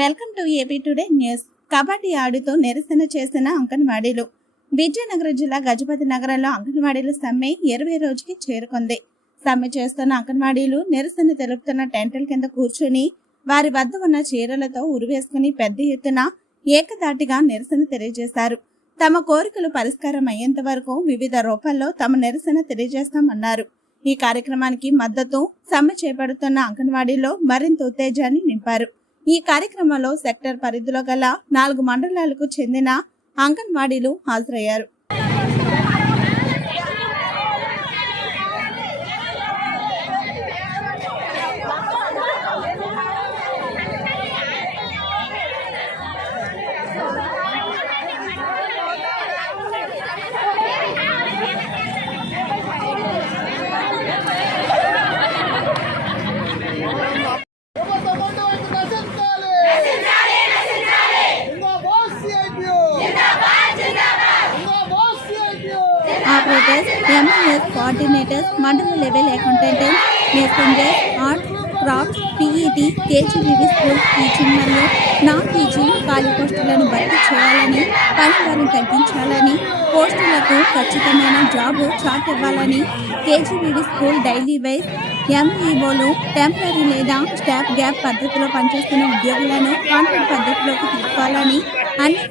Welcome to AP today news. Kabaddi ఆడుతూ నిరసన చేసిన అంగన్వాడీలు. విజయనగరం జిల్లా గజపతి నగరంలో అంగన్వాడీల సమ్మె 20 రోజుకి చేరుకుంది. సమ్మె చేస్తున్న అంగన్వాడీలు నిరసన తెలుపుతున్న టెంటల కింద కూర్చుని వారి వద్ద ఉన్న చీరలతో ఉరివేసుకుని పెద్ద ఎత్తున ఏకదాటిగా నిరసన తెలియజేశారు. తమ కోరికలు పరిష్కారం అయ్యేంత వరకు వివిధ రూపాల్లో తమ నిరసన తెలియజేస్తామన్నారు. ఈ కార్యక్రమానికి మద్దతు సమ్మె చేపడుతున్న అంగన్వాడీలో మరింత ఉత్తేజాన్ని నింపారు. ఈ కార్యక్రమంలో సెక్టర్ పరిధిలో గల 4 మండలాలకు చెందిన అంగన్వాడీలు హాజరయ్యారు. Operators, MS coordinators, mandal level accountants, messengers, art, crafts, PET, KGBV school teaching మరియు నాన్ టీచింగ్ ఖాళీ పోస్టులను భర్తీ చేయాలని, పనిభారం తగ్గించాలని, పోస్టులకు ఖచ్చితమైన జాబ్ చార్ట్ ఇవ్వాలని, కేజీబీవీ స్కూల్ డైలీ వైజ్ ఎంఈఓలు టెంపరీ లేదా స్టాప్ గ్యాప్ పద్ధతిలో పనిచేస్తున్న ఉద్యోగులను కాంట్రాక్ట్ పద్ధతిలోకి తీసుకోవాలని, అన్ని